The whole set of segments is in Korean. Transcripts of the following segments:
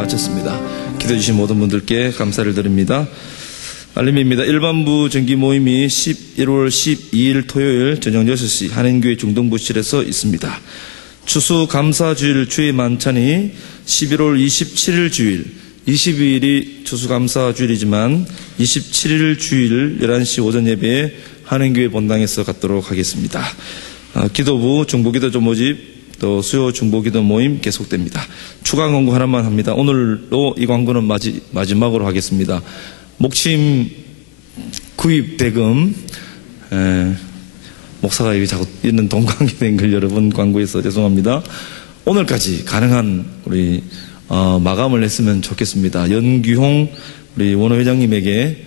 마쳤습니다. 기도해 주신 모든 분들께 감사를 드립니다. 알림입니다. 일반부 정기 모임이 11월 12일 토요일 저녁 6시 한인교회 중동부실에서 있습니다. 추수감사주일 주의 만찬이 11월 27일 주일, 22일이 추수감사주일이지만 27일 주일 11시 오전 예배에 한인교회 본당에서 갖도록 하겠습니다. 기도부 중보기도 모집 또 수요 중보기도 모임 계속됩니다. 추가 광고 하나만 합니다. 오늘도 이 광고는 마지막으로 하겠습니다. 목침 구입 대금, 목사가 여기 자꾸 있는 동광이 된 걸 여러분 광고해서 죄송합니다. 오늘까지 가능한 우리 마감을 했으면 좋겠습니다. 연규홍 우리 원호회장님에게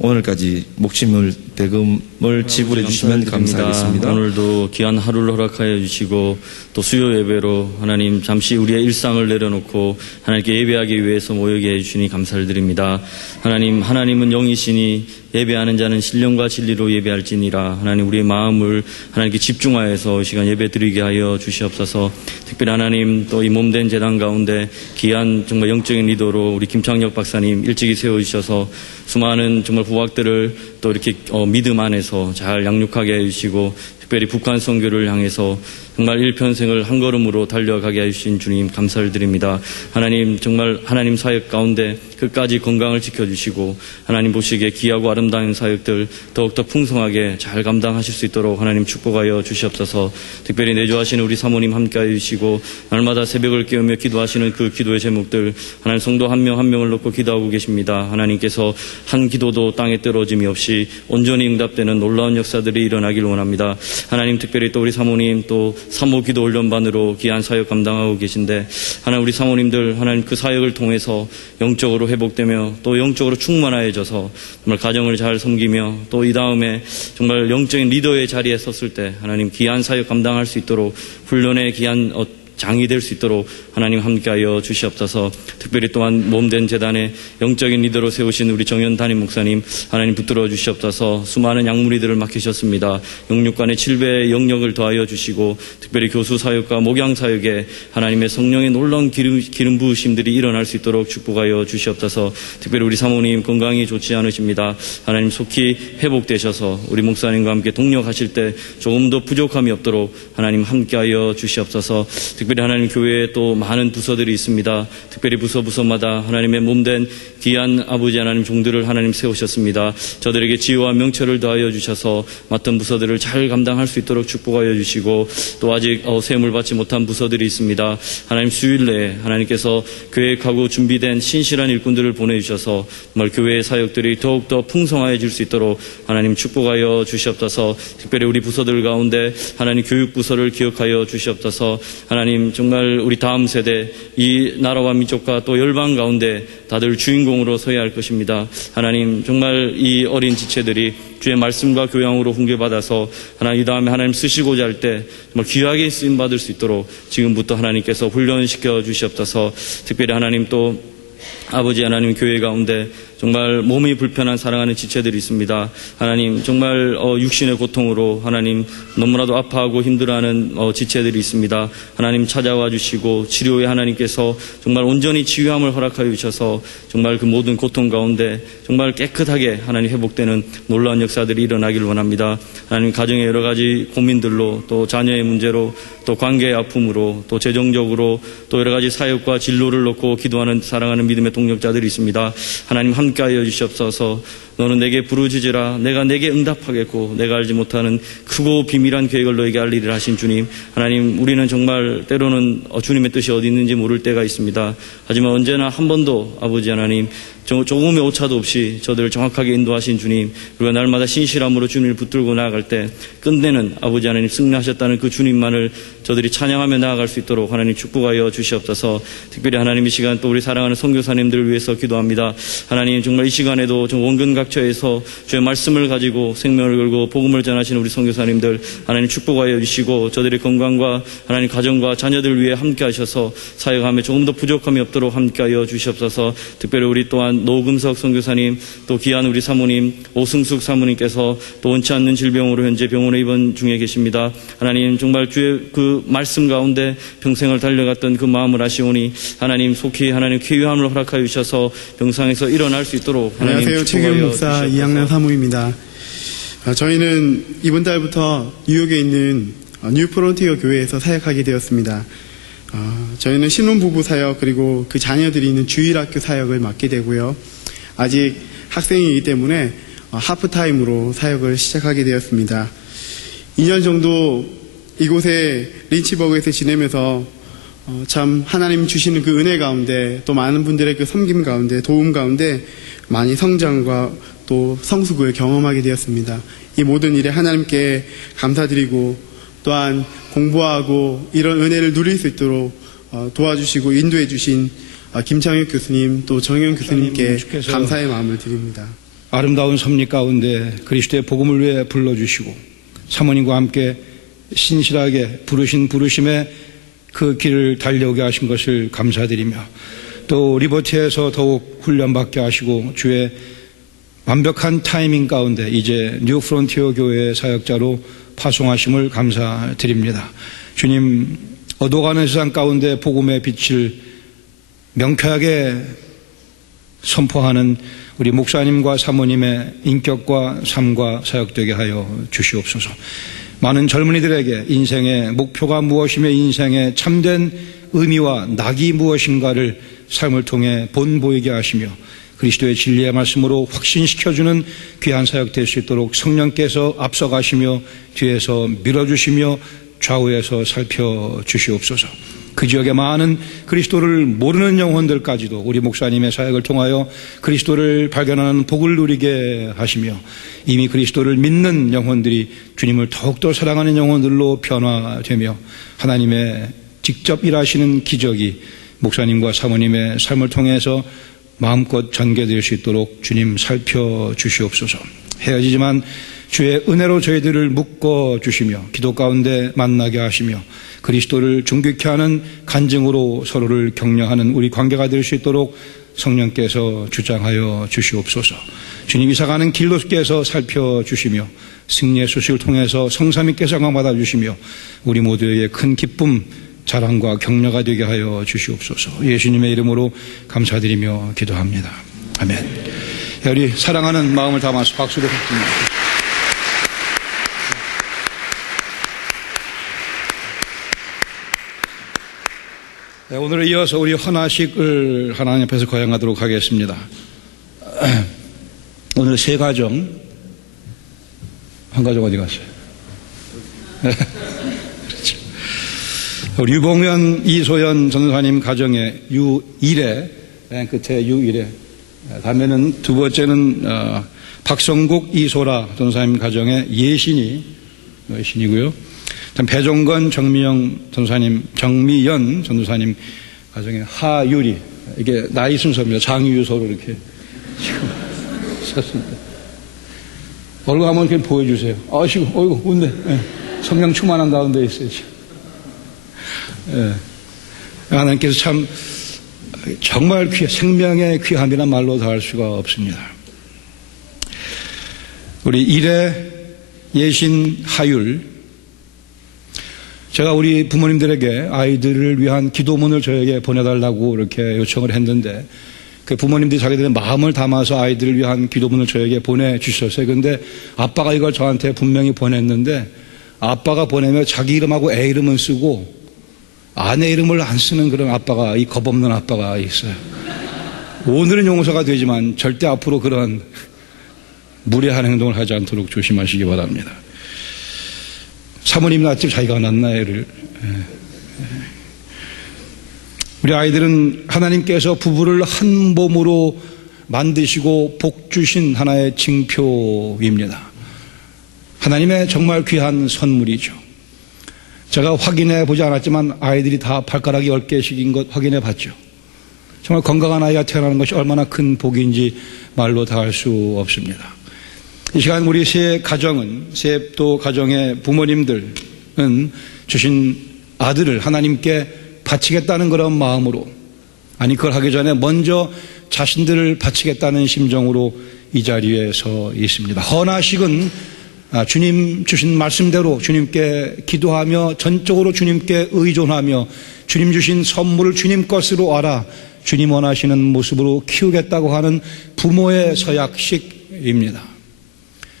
오늘까지 목침을 대금을 지불해 주시면 감사하겠습니다. 오늘도 귀한 하루를 허락하여 주시고 또 수요 예배로 하나님 잠시 우리의 일상을 내려놓고 하나님께 예배하기 위해서 모이게 해주시니 감사를 드립니다. 하나님은 영이시니 예배하는 자는 신령과 진리로 예배할지니라. 하나님 우리의 마음을 하나님께 집중하여서 이 시간 예배 드리게 하여 주시옵소서. 특별히 하나님 또 이 몸된 재단 가운데 귀한 정말 영적인 리더로 우리 김창혁 박사님 일찍이 세워주셔서 수많은 정말 부학들을 또 이렇게 믿음 안에서 잘 양육하게 해주시고 특별히 북한 선교를 향해서 정말 일평생을 한 걸음으로 달려가게 해주신 주님 감사를 드립니다. 하나님 정말 하나님 사역 가운데 끝까지 건강을 지켜주시고 하나님 보시기에 귀하고 아름다운 사역들 더욱더 풍성하게 잘 감당하실 수 있도록 하나님 축복하여 주시옵소서. 특별히 내조하시는 우리 사모님 함께하여 주시고 날마다 새벽을 깨우며 기도하시는 그 기도의 제목들 하나님 성도 한 명 한 명을 놓고 기도하고 계십니다. 하나님께서 한 기도도 땅에 떨어짐이 없이 온전히 응답되는 놀라운 역사들이 일어나길 원합니다. 하나님 특별히 또 우리 사모님 또 사모 기도 훈련반으로 귀한 사역 감당하고 계신데 하나님 우리 사모님들 하나님 그 사역을 통해서 영적으로 회복되며 또 영적으로 충만해져서 정말 가정을 잘 섬기며 또 이 다음에 정말 영적인 리더의 자리에 섰을 때 하나님 귀한 사역 감당할 수 있도록 훈련의 귀한 장이 될 수 있도록 하나님 함께하여 주시옵소서. 특별히 또한 몸된 재단에 영적인 리더로 세우신 우리 정현 담임 목사님 하나님 붙들어 주시옵소서. 수많은 약물이들을 맡기셨습니다. 영육간의 7배의 영역을 더하여 주시고 특별히 교수 사역과 목양 사역에 하나님의 성령의 놀라운 기름 부으심들이 일어날 수 있도록 축복하여 주시옵소서. 특별히 우리 사모님 건강이 좋지 않으십니다. 하나님 속히 회복되셔서 우리 목사님과 함께 동력하실 때 조금 더 부족함이 없도록 하나님 함께하여 주시옵소서. 특별히 하나님 교회에 또 많은 부서들이 있습니다. 특별히 부서마다 하나님의 몸된 귀한 아버지 하나님 종들을 하나님 세우셨습니다. 저들에게 지혜와 명철을 더하여 주셔서 맡은 부서들을 잘 감당할 수 있도록 축복하여 주시고 또 아직 세움을 받지 못한 부서들이 있습니다. 하나님 수요일 내에 하나님께서 계획하고 준비된 신실한 일꾼들을 보내주셔서 정말 교회의 사역들이 더욱더 풍성해질 수 있도록 하나님 축복하여 주시옵소서. 특별히 우리 부서들 가운데 하나님 교육부서를 기억하여 주시옵소서. 하나님 정말 우리 다음 세대 이 나라와 민족과 또 열방 가운데 다들 주인공으로 서야 할 것입니다. 하나님 정말 이 어린 지체들이 주의 말씀과 교양으로 훈계받아서 하나님 이 다음에 하나님 쓰시고자 할 때 정말 귀하게 쓰임받을 수 있도록 지금부터 하나님께서 훈련시켜 주시옵소서. 특별히 하나님 또 아버지 하나님 교회 가운데 정말 몸이 불편한 사랑하는 지체들이 있습니다. 하나님 정말 육신의 고통으로 하나님 너무나도 아파하고 힘들어하는 지체들이 있습니다. 하나님 찾아와 주시고 치료에 하나님께서 정말 온전히 치유함을 허락하여 주셔서 정말 그 모든 고통 가운데 정말 깨끗하게 하나님 회복되는 놀라운 역사들이 일어나길 원합니다. 하나님 가정의 여러 가지 고민들로 또 자녀의 문제로 또 관계의 아픔으로 또 재정적으로 또 여러 가지 사역과 진로를 놓고 기도하는 사랑하는 믿음의 동력자들이 있습니다. 하나님 함께하여 주시옵소서. 너는 내게 부르짖으라 내가 내게 응답하겠고 내가 알지 못하는 크고 비밀한 계획을 너에게 알리리라 하신 주님. 하나님 우리는 정말 때로는 주님의 뜻이 어디 있는지 모를 때가 있습니다. 하지만 언제나 한 번도 아버지 하나님 조금의 오차도 없이 저들을 정확하게 인도하신 주님, 우리가 날마다 신실함으로 주님을 붙들고 나아갈 때 끝내는 아버지 하나님 승리하셨다는 그 주님만을 저들이 찬양하며 나아갈 수 있도록 하나님 축복하여 주시옵소서. 특별히 하나님 이 시간 또 우리 사랑하는 선교사님들을 위해서 기도합니다. 하나님 하나님 정말 이 시간에도 좀 원근 각처에서 주의 말씀을 가지고 생명을 걸고 복음을 전하시는 우리 선교사님들 하나님 축복하여 주시고 저들의 건강과 하나님 가정과 자녀들을 위해 함께 하셔서 사역함에 조금 더 부족함이 없도록 함께하여 주시옵소서. 특별히 우리 또한 노금석 선교사님 또 귀한 우리 사모님 오승숙 사모님께서 또 원치 않는 질병으로 현재 병원에 입원 중에 계십니다. 하나님 정말 주의 그 말씀 가운데 평생을 달려갔던 그 마음을 아시오니 하나님 속히 하나님 쾌유함을 허락하여 주셔서 병상에서 일어날 수 있도록 하나님 안녕하세요. 최규현 목사 이학년 사모입니다. 저희는 이번 달부터 뉴욕에 있는 뉴 프론티어 교회에서 사역하게 되었습니다. 저희는 신혼부부 사역 그리고 그 자녀들이 있는 주일학교 사역을 맡게 되고요. 아직 학생이기 때문에 하프타임으로 사역을 시작하게 되었습니다. 2년 정도 이곳에 린치버그에서 지내면서 참 하나님 주시는 그 은혜 가운데 또 많은 분들의 그 섬김 가운데 도움 가운데 많이 성장과 또 성숙을 경험하게 되었습니다. 이 모든 일에 하나님께 감사드리고 또한 공부하고 이런 은혜를 누릴 수 있도록 도와주시고 인도해 주신 김창혁 교수님 또 정현 교수님께 감사의 마음을 드립니다. 아름다운 섭리 가운데 그리스도의 복음을 위해 불러주시고 사모님과 함께 신실하게 부르신 부르심에 그 길을 달려오게 하신 것을 감사드리며 또 리버티에서 더욱 훈련받게 하시고 주의 완벽한 타이밍 가운데 이제 뉴 프론티어 교회의 사역자로 파송하심을 감사드립니다. 주님, 어두워가는 세상 가운데 복음의 빛을 명쾌하게 선포하는 우리 목사님과 사모님의 인격과 삶과 사역되게 하여 주시옵소서. 많은 젊은이들에게 인생의 목표가 무엇이며 인생의 참된 의미와 낙이 무엇인가를 삶을 통해 본보이게 하시며 그리스도의 진리의 말씀으로 확신시켜주는 귀한 사역 될 수 있도록 성령께서 앞서가시며 뒤에서 밀어주시며 좌우에서 살펴주시옵소서. 그 지역의 많은 그리스도를 모르는 영혼들까지도 우리 목사님의 사역을 통하여 그리스도를 발견하는 복을 누리게 하시며 이미 그리스도를 믿는 영혼들이 주님을 더욱더 사랑하는 영혼들로 변화되며 하나님의 직접 일하시는 기적이 목사님과 사모님의 삶을 통해서 마음껏 전개될 수 있도록 주님 살펴주시옵소서. 헤어지지만 주의 은혜로 저희들을 묶어주시며 기도 가운데 만나게 하시며 그리스도를 존귀케 하는 간증으로 서로를 격려하는 우리 관계가 될 수 있도록 성령께서 주장하여 주시옵소서. 주님 이사가는 길로께서 살펴주시며 승리의 소식을 통해서 성삼위께서 영광받아 주시며 우리 모두에게 큰 기쁨 자랑과 격려가 되게 하여 주시옵소서. 예수님의 이름으로 감사드리며 기도합니다. 아멘. 우리 사랑하는 마음을 담아서 박수로 받습니다. 오늘 이어서 우리 헌화식을 하나님 앞에서 거행하도록 하겠습니다. 오늘 세 가정, 한 가정 어디 갔어요? 그렇죠. 우리 유봉현, 이소연 전도사님 가정의 유1회, 맨 끝에 유1회. 다음에는 두 번째는 박성국, 이소라 전도사님 가정의 예신이고요. 배종건, 정미연 전도사님 가정의 하유리. 이게 나이 순서입니다. 장유소로 이렇게 지금 썼습니다. 얼굴 한번 이렇게 보여주세요. 아이고, 어이구, 웃네. 네. 성령 충만한 가운데 있어요, 지금. 네. 하나님께서 참, 정말 생명의 귀함이란 말로 다할 수가 없습니다. 우리 일회 예신 하율. 제가 우리 부모님들에게 아이들을 위한 기도문을 저에게 보내달라고 이렇게 요청을 했는데 그 부모님들이 자기들의 마음을 담아서 아이들을 위한 기도문을 저에게 보내주셨어요. 그런데 아빠가 이걸 저한테 분명히 보냈는데 아빠가 보내면 자기 이름하고 애 이름은 쓰고 아내 이름을 안 쓰는 그런 아빠가, 이 겁없는 아빠가 있어요. 오늘은 용서가 되지만 절대 앞으로 그런 무례한 행동을 하지 않도록 조심하시기 바랍니다. 사모님 낳지 자기가 낳나 애를. 우리 아이들은 하나님께서 부부를 한 몸으로 만드시고 복 주신 하나의 징표입니다. 하나님의 정말 귀한 선물이죠. 제가 확인해 보지 않았지만 아이들이 다 발가락이 10개씩인 것 확인해 봤죠. 정말 건강한 아이가 태어나는 것이 얼마나 큰 복인지 말로 다 할 수 없습니다. 이 시간 우리 새 가정은, 새 또 가정의 부모님들은 주신 아들을 하나님께 바치겠다는 그런 마음으로, 아니 그걸 하기 전에 먼저 자신들을 바치겠다는 심정으로 이 자리에 서 있습니다. 헌화식은 주님 주신 말씀대로 주님께 기도하며 전적으로 주님께 의존하며 주님 주신 선물을 주님 것으로 알아 주님 원하시는 모습으로 키우겠다고 하는 부모의 서약식입니다.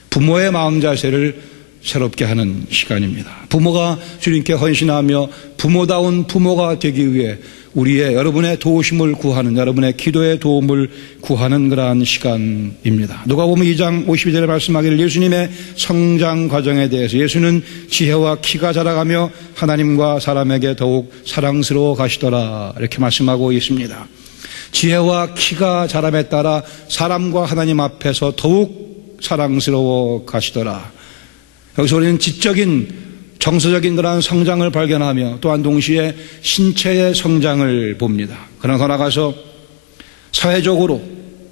부모의 마음 자세를 새롭게 하는 시간입니다. 부모가 주님께 헌신하며 부모다운 부모가 되기 위해 우리의 여러분의 도우심을 구하는, 여러분의 기도의 도움을 구하는 그러한 시간입니다. 누가복음 2장 52절에 말씀하기를 예수님의 성장 과정에 대해서 예수는 지혜와 키가 자라가며 하나님과 사람에게 더욱 사랑스러워 가시더라 이렇게 말씀하고 있습니다. 지혜와 키가 자람에 따라 사람과 하나님 앞에서 더욱 사랑스러워 가시더라. 여기서 우리는 지적인 정서적인 그러한 성장을 발견하며 또한 동시에 신체의 성장을 봅니다. 그러나 더 나아가서 사회적으로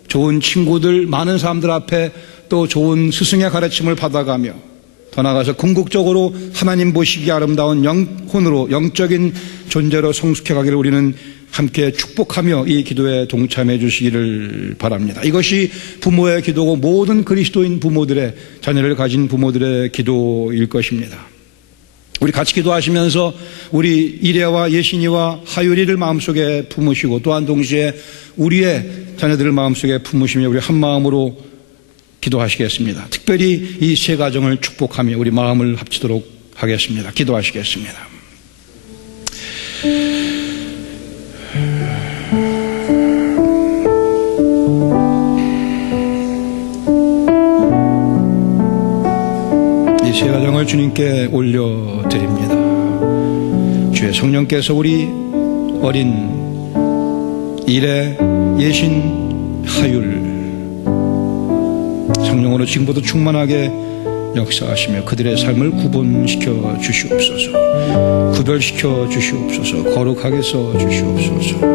좋은 친구들, 많은 사람들 앞에 또 좋은 스승의 가르침을 받아가며 더 나아가서 궁극적으로 하나님 보시기에 아름다운 영혼으로 영적인 존재로 성숙해가기를 우리는 함께 축복하며 이 기도에 동참해 주시기를 바랍니다. 이것이 부모의 기도고 모든 그리스도인 부모들의, 자녀를 가진 부모들의 기도일 것입니다. 우리 같이 기도하시면서 우리 이래와 예신이와 하율이를 마음속에 품으시고 또한 동시에 우리의 자녀들을 마음속에 품으시며 우리 한 마음으로 기도하시겠습니다. 특별히 이 세 가정을 축복하며 우리 마음을 합치도록 하겠습니다. 기도하시겠습니다. 이 세 가정을 주님께 올려드립니다. 주의 성령께서 우리 어린 이래, 예신, 하율 성령으로 지금부터 충만하게 역사하시며 그들의 삶을 구분시켜 주시옵소서, 구별시켜 주시옵소서, 거룩하게 써 주시옵소서.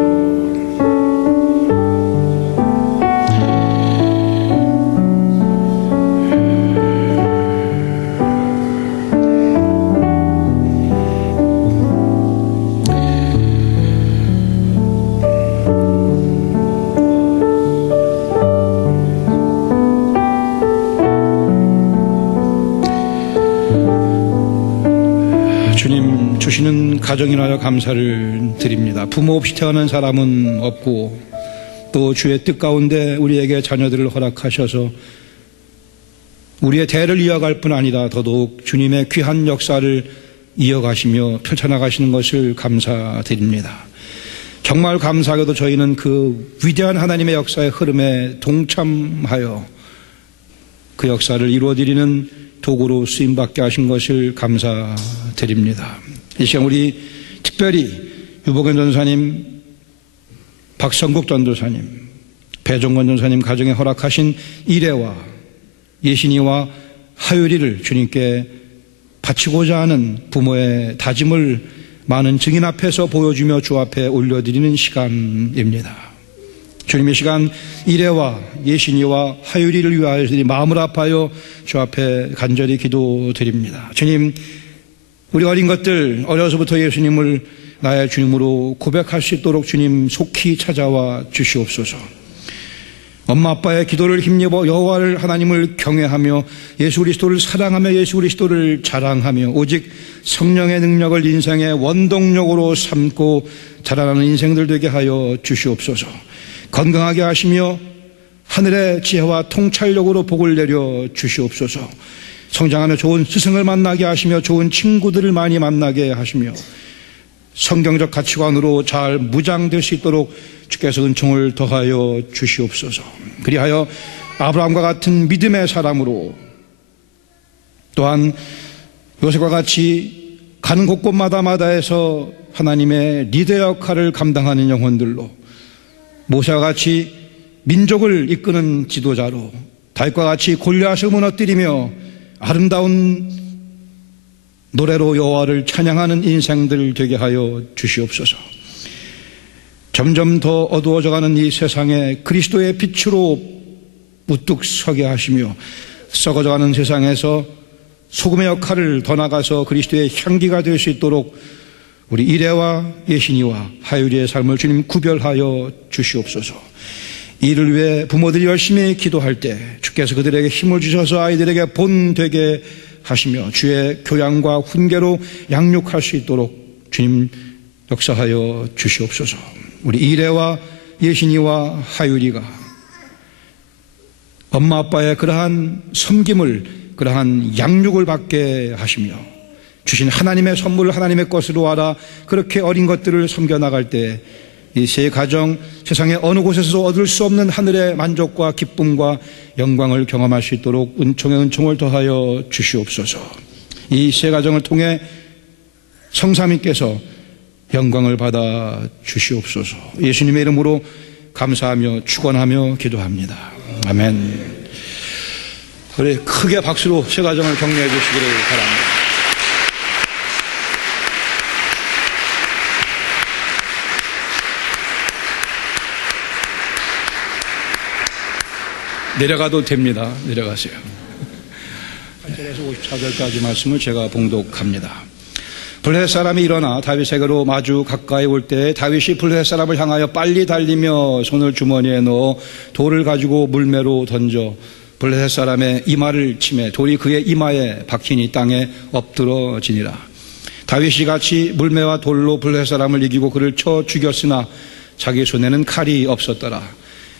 주님 주시는 가정이 인하여 감사를 드립니다. 부모 없이 태어난 사람은 없고 또 주의 뜻 가운데 우리에게 자녀들을 허락하셔서 우리의 대를 이어갈 뿐 아니라 더더욱 주님의 귀한 역사를 이어가시며 펼쳐나가시는 것을 감사드립니다. 정말 감사하게도 저희는 그 위대한 하나님의 역사의 흐름에 동참하여 그 역사를 이루어드리는 도구로 쓰임받게 하신 것을 감사드립니다. 이 시간 우리 특별히 유복현 전사님, 박성국 전도사님, 배종건 전사님 가정에 허락하신 이래와 예신이와 하율이를 주님께 바치고자 하는 부모의 다짐을 많은 증인 앞에서 보여주며 주 앞에 올려드리는 시간입니다. 주님의 시간 이래와 예신이와 하율이를 위하여 마음을 아파요 주 앞에 간절히 기도드립니다. 주님, 우리 어린 것들 어려서부터 예수님을 나의 주님으로 고백할 수 있도록 주님 속히 찾아와 주시옵소서. 엄마 아빠의 기도를 힘입어 여호와를 하나님을 경외하며 예수 그리스도를 사랑하며 예수 그리스도를 자랑하며 오직 성령의 능력을 인생의 원동력으로 삼고 자라나는 인생들 되게 하여 주시옵소서. 건강하게 하시며 하늘의 지혜와 통찰력으로 복을 내려 주시옵소서. 성장하는 좋은 스승을 만나게 하시며 좋은 친구들을 많이 만나게 하시며 성경적 가치관으로 잘 무장될 수 있도록 주께서 은총을 더하여 주시옵소서. 그리하여 아브라함과 같은 믿음의 사람으로 또한 요셉과 같이 가는 곳곳마다에서 하나님의 리더 역할을 감당하는 영혼들로 모세와 같이 민족을 이끄는 지도자로 다윗과 같이 골리앗을 무너뜨리며 아름다운 노래로 여호와를 찬양하는 인생들 되게 하여 주시옵소서. 점점 더 어두워져가는 이 세상에 그리스도의 빛으로 우뚝 서게 하시며 썩어져가는 세상에서 소금의 역할을 더 나가서 그리스도의 향기가 될 수 있도록 우리 이래와 예신이와 하율이의 삶을 주님 구별하여 주시옵소서. 이를 위해 부모들이 열심히 기도할 때 주께서 그들에게 힘을 주셔서 아이들에게 본되게 하시며 주의 교양과 훈계로 양육할 수 있도록 주님 역사하여 주시옵소서. 우리 이래와 예신이와 하율이가 엄마 아빠의 그러한 섬김을, 그러한 양육을 받게 하시며 주신 하나님의 선물을 하나님의 것으로 알아 그렇게 어린 것들을 섬겨나갈 때 이 세 가정 세상의 어느 곳에서도 얻을 수 없는 하늘의 만족과 기쁨과 영광을 경험할 수 있도록 은총에 은총을 더하여 주시옵소서. 이 세 가정을 통해 성삼위께서 영광을 받아 주시옵소서. 예수님의 이름으로 감사하며 축원하며 기도합니다. 아멘. 우리 크게 박수로 세 가정을 격려해 주시기를 바랍니다. 내려가도 됩니다. 내려가세요. 8절에서 54절까지 말씀을 제가 봉독합니다. 블레셋 사람이 일어나 다윗에게로 마주 가까이 올 때 다윗이 블레셋 사람을 향하여 빨리 달리며 손을 주머니에 넣어 돌을 가지고 물매로 던져 블레셋 사람의 이마를 치매 돌이 그의 이마에 박히니 땅에 엎드러지니라. 다윗이 같이 물매와 돌로 블레셋 사람을 이기고 그를 쳐 죽였으나 자기 손에는 칼이 없었더라.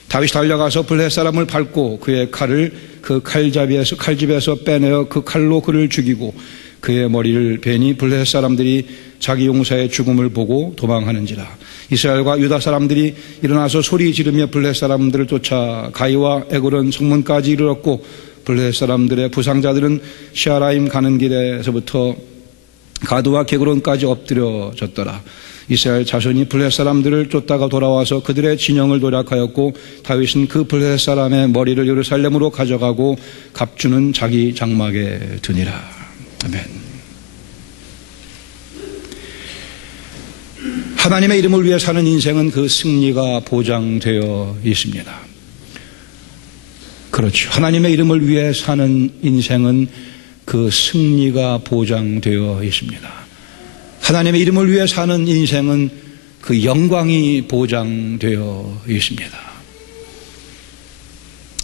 다윗이 달려가서 블레셋 사람을 밟고 그의 칼을 그 칼집에서 빼내어 그 칼로 그를 죽이고 그의 머리를 베니 블레셋 사람들이 자기 용사의 죽음을 보고 도망하는지라. 이스라엘과 유다 사람들이 일어나서 소리 지르며 블레셋 사람들을 쫓아 가이와 에그론 성문까지 이르렀고 블레셋 사람들의 부상자들은 시아라임 가는 길에서부터 가드와 게그론까지 엎드려졌더라. 이스라엘 자손이 블레셋 사람들을 쫓다가 돌아와서 그들의 진영을 도략하였고 다윗은 그 블레셋 사람의 머리를 예루살렘으로 가져가고 갑주는 자기 장막에 두니라. 아멘. 하나님의 이름을 위해 사는 인생은 그 승리가 보장되어 있습니다. 그렇죠. 하나님의 이름을 위해 사는 인생은 그 승리가 보장되어 있습니다. 하나님의 이름을 위해 사는 인생은 그 영광이 보장되어 있습니다.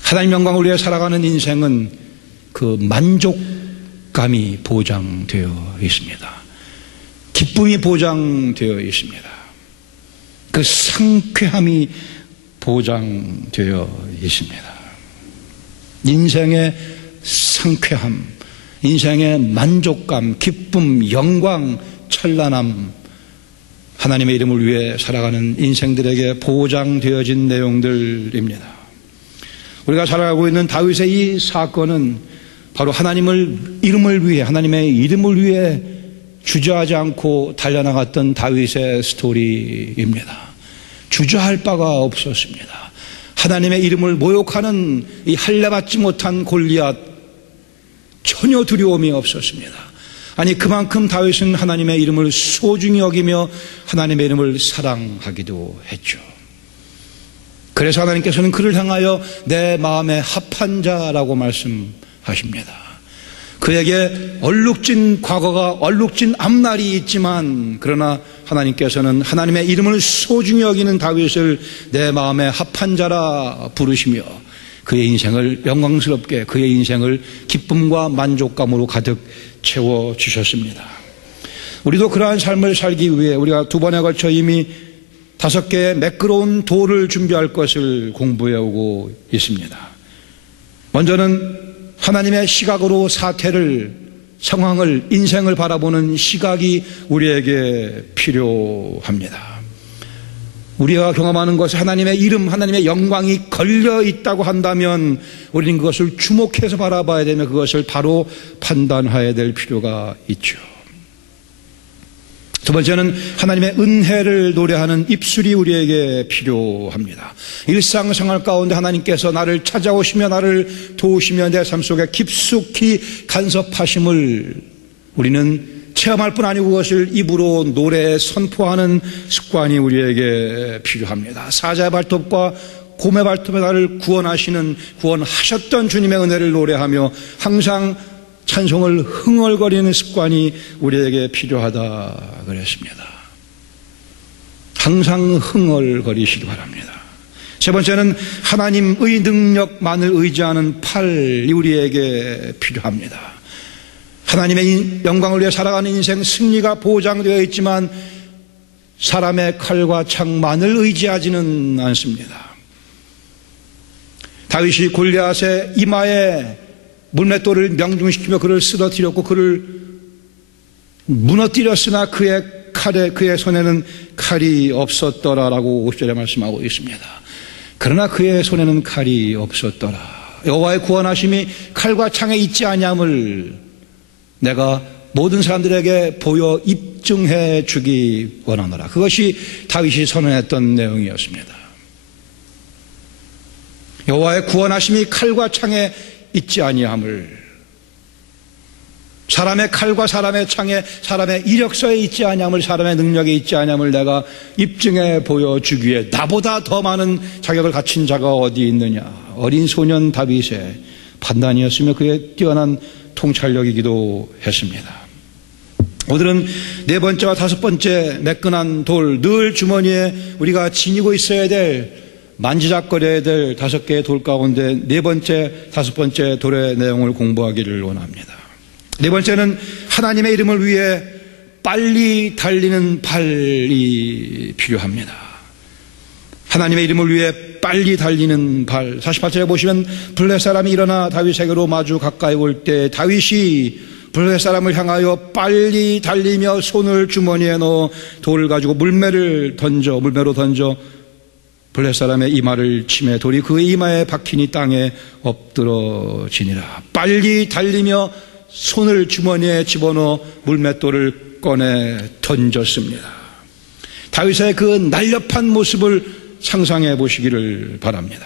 하나님 영광을 위해 살아가는 인생은 그 만족감이 보장되어 있습니다. 기쁨이 보장되어 있습니다. 그 상쾌함이 보장되어 있습니다. 인생의 상쾌함, 인생의 만족감, 기쁨, 영광, 찬란함, 하나님의 이름을 위해 살아가는 인생들에게 보장되어진 내용들입니다. 우리가 살아가고 있는 다윗의 이 사건은 바로 하나님의 이름을 위해 주저하지 않고 달려나갔던 다윗의 스토리입니다. 주저할 바가 없었습니다. 하나님의 이름을 모욕하는 이 할례받지 못한 골리앗 전혀 두려움이 없었습니다. 아니 그만큼 다윗은 하나님의 이름을 소중히 여기며 하나님의 이름을 사랑하기도 했죠. 그래서 하나님께서는 그를 향하여 내 마음에 합한 자라고 말씀하십니다. 그에게 얼룩진 과거가 얼룩진 앞날이 있지만 그러나 하나님께서는 하나님의 이름을 소중히 여기는 다윗을 내 마음에 합한 자라 부르시며 그의 인생을 영광스럽게 그의 인생을 기쁨과 만족감으로 가득 채워주셨습니다. 우리도 그러한 삶을 살기 위해 우리가 2번에 걸쳐 이미 5개의 매끄러운 도를 준비할 것을 공부해오고 있습니다. 먼저는 하나님의 시각으로 사태를, 상황을, 인생을 바라보는 시각이 우리에게 필요합니다. 우리가 경험하는 것에 하나님의 이름, 하나님의 영광이 걸려 있다고 한다면 우리는 그것을 주목해서 바라봐야 되며 그것을 바로 판단해야 될 필요가 있죠. 두 번째는 하나님의 은혜를 노래하는 입술이 우리에게 필요합니다. 일상생활 가운데 하나님께서 나를 찾아오시며 나를 도우시며 내 삶 속에 깊숙이 간섭하심을 우리는 체험할 뿐 아니고 그것을 입으로 노래 선포하는 습관이 우리에게 필요합니다. 사자의 발톱과 곰의 발톱에 나를 구원하셨던 주님의 은혜를 노래하며 항상 찬송을 흥얼거리는 습관이 우리에게 필요하다 그랬습니다. 항상 흥얼거리시기 바랍니다. 세 번째는 하나님의 능력만을 의지하는 팔이 우리에게 필요합니다. 하나님의 영광을 위해 살아가는 인생 승리가 보장되어 있지만 사람의 칼과 창만을 의지하지는 않습니다. 다윗이 골리앗의 이마에 물맷돌을 명중시키며 그를 쓰러뜨렸고 그를 무너뜨렸으나 그의 손에는 칼이 없었더라라고 50절에 말씀하고 있습니다. 그러나 그의 손에는 칼이 없었더라. 여호와의 구원하심이 칼과 창에 있지 아니함을 내가 모든 사람들에게 보여 입증해 주기 원하노라. 그것이 다윗이 선언했던 내용이었습니다. 여호와의 구원하심이 칼과 창에 있지 아니함을, 사람의 칼과 사람의 창에, 사람의 이력서에 있지 아니함을, 사람의 능력에 있지 아니함을 내가 입증해 보여주기에 나보다 더 많은 자격을 갖춘 자가 어디 있느냐. 어린 소년 다윗의 판단이었으며 그의 뛰어난 통찰력이기도 했습니다. 오늘은 네 번째와 다섯 번째 매끈한 돌, 늘 주머니에 우리가 지니고 있어야 될, 만지작거려야 될 5개의 돌 가운데 네 번째, 다섯 번째 돌의 내용을 공부하기를 원합니다. 네 번째는 하나님의 이름을 위해 빨리 달리는 발이 필요합니다. 하나님의 이름을 위해 빨리 달리는 발. 48절에 보시면 블레 사람이 일어나 다윗에게로 마주 가까이 올 때 다윗이 블레 사람을 향하여 빨리 달리며 손을 주머니에 넣어 돌을 가지고 물매로 던져 블레 사람의 이마를 치매 돌이 그의 이마에 박히니 땅에 엎드러지니라. 빨리 달리며 손을 주머니에 집어넣어 물맷돌을 꺼내 던졌습니다. 다윗의 그 날렵한 모습을 상상해 보시기를 바랍니다.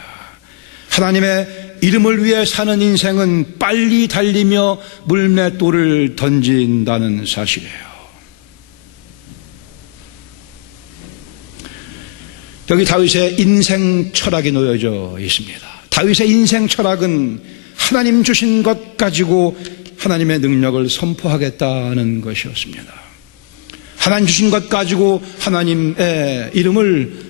하나님의 이름을 위해 사는 인생은 빨리 달리며 물맷돌을 던진다는 사실이에요. 여기 다윗의 인생 철학이 놓여져 있습니다. 다윗의 인생 철학은 하나님 주신 것 가지고 하나님의 능력을 선포하겠다는 것이었습니다. 하나님 주신 것 가지고 하나님의 이름을,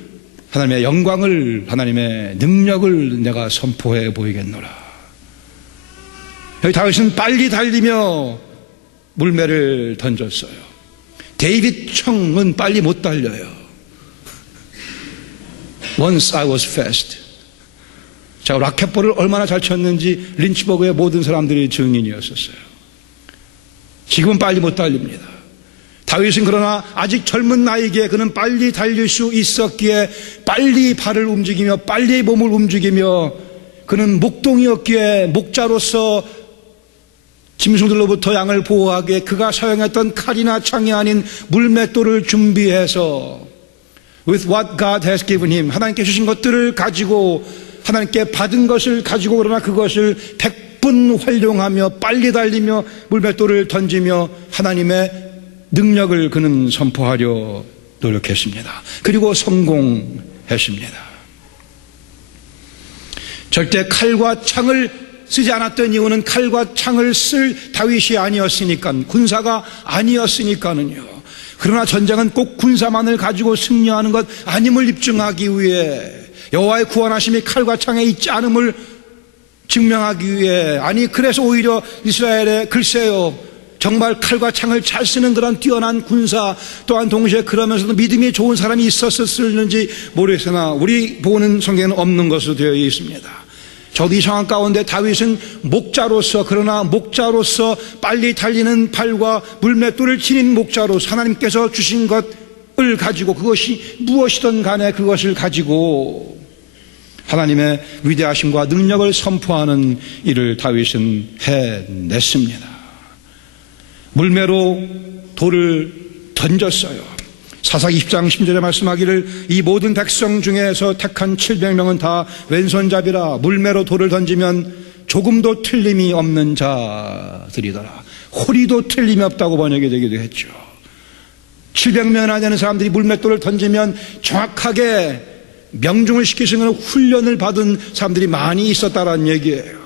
하나님의 영광을, 하나님의 능력을 내가 선포해 보이겠노라. 여기 다윗은 빨리 달리며 물매를 던졌어요. 데이빗 청은 빨리 못 달려요. Once I was fast. 자, 라켓볼을 얼마나 잘 쳤는지 린치버그의 모든 사람들이 증인이었었어요. 지금은 빨리 못 달립니다. 다윗은 그러나 아직 젊은 나이기에 그는 빨리 달릴 수 있었기에 빨리 발을 움직이며 빨리 몸을 움직이며 그는 목동이었기에 목자로서 짐승들로부터 양을 보호하기에 그가 사용했던 칼이나 창이 아닌 물맷돌을 준비해서 with what God has given him, 하나님께 주신 것들을 가지고, 하나님께 받은 것을 가지고, 그러나 그것을 100분 활용하며 빨리 달리며 물맷돌을 던지며 하나님의 능력을 그는 선포하려 노력했습니다. 그리고 성공했습니다. 절대 칼과 창을 쓰지 않았던 이유는 칼과 창을 쓸 다윗이 아니었으니까, 군사가 아니었으니까는요. 그러나 전쟁은 꼭 군사만을 가지고 승리하는 것 아님을 입증하기 위해, 여호와의 구원하심이 칼과 창에 있지 않음을 증명하기 위해, 아니 그래서 오히려 이스라엘에 글쎄요 정말 칼과 창을 잘 쓰는 그런 뛰어난 군사, 또한 동시에 그러면서도 믿음이 좋은 사람이 있었을는지 모르겠으나 우리 보는 성경에는 없는 것으로 되어 있습니다. 저도 이 상황 가운데 다윗은 목자로서, 그러나 목자로서 빨리 달리는 발과 물맷돌을 지닌 목자로서 하나님께서 주신 것을 가지고, 그것이 무엇이든 간에 그것을 가지고 하나님의 위대하심과 능력을 선포하는 일을 다윗은 해냈습니다. 물매로 돌을 던졌어요. 사사기 20장 10절에 말씀하기를 이 모든 백성 중에서 택한 700명은 다 왼손잡이라 물매로 돌을 던지면 조금도 틀림이 없는 자들이더라. 호리도 틀림이 없다고 번역이 되기도 했죠. 700명이나 되는 사람들이 물맷돌을 던지면 정확하게 명중을 시킬 수 있는 훈련을 받은 사람들이 많이 있었다는 얘기예요.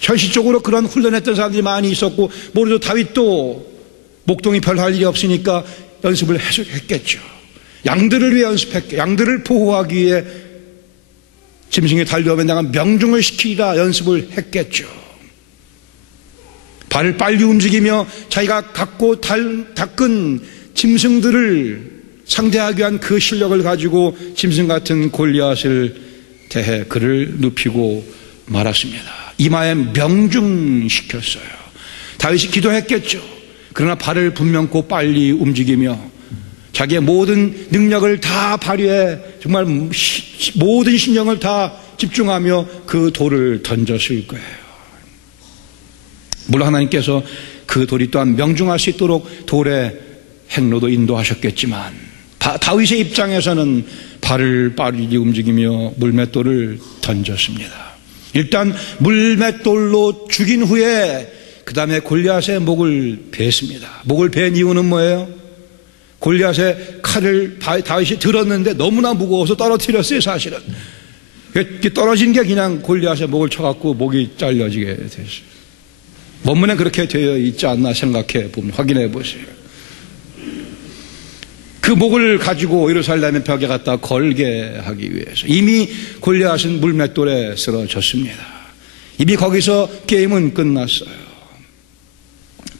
현실적으로 그런 훈련했던 사람들이 많이 있었고, 모르도 다윗도 목동이 별 할 일이 없으니까 연습을 했겠죠. 양들을 위해 연습했겠죠. 양들을 보호하기 위해 짐승이 달려오면 내가 명중을 시키라 연습을 했겠죠. 발을 빨리 움직이며 자기가 갖고 닦은 짐승들을 상대하기 위한 그 실력을 가지고 짐승 같은 골리앗을 대해 그를 눕히고 말았습니다. 이마에 명중시켰어요. 다윗이 기도했겠죠. 그러나 발을 분명코 빨리 움직이며 자기의 모든 능력을 다 발휘해 정말 모든 신경을 다 집중하며 그 돌을 던졌을 거예요. 물론 하나님께서 그 돌이 또한 명중할 수 있도록 돌의 행로도 인도하셨겠지만 다윗의 입장에서는 발을 빠르게 움직이며 물맷돌을 던졌습니다. 일단 물맷돌로 죽인 후에 그 다음에 골리앗의 목을 베었습니다. 목을 벤 이유는 뭐예요? 골리앗의 칼을 다윗이 들었는데 너무나 무거워서 떨어뜨렸어요. 사실은 떨어진 게 그냥 골리앗의 목을 쳐갖고 목이 잘려지게 됐어요. 원문에 그렇게 되어 있지 않나 생각해 보면 확인해 보세요. 그 목을 가지고 예루살렘의 벽에 갖다 걸게 하기 위해서 이미 골리앗은 물맷돌에 쓰러졌습니다. 이미 거기서 게임은 끝났어요.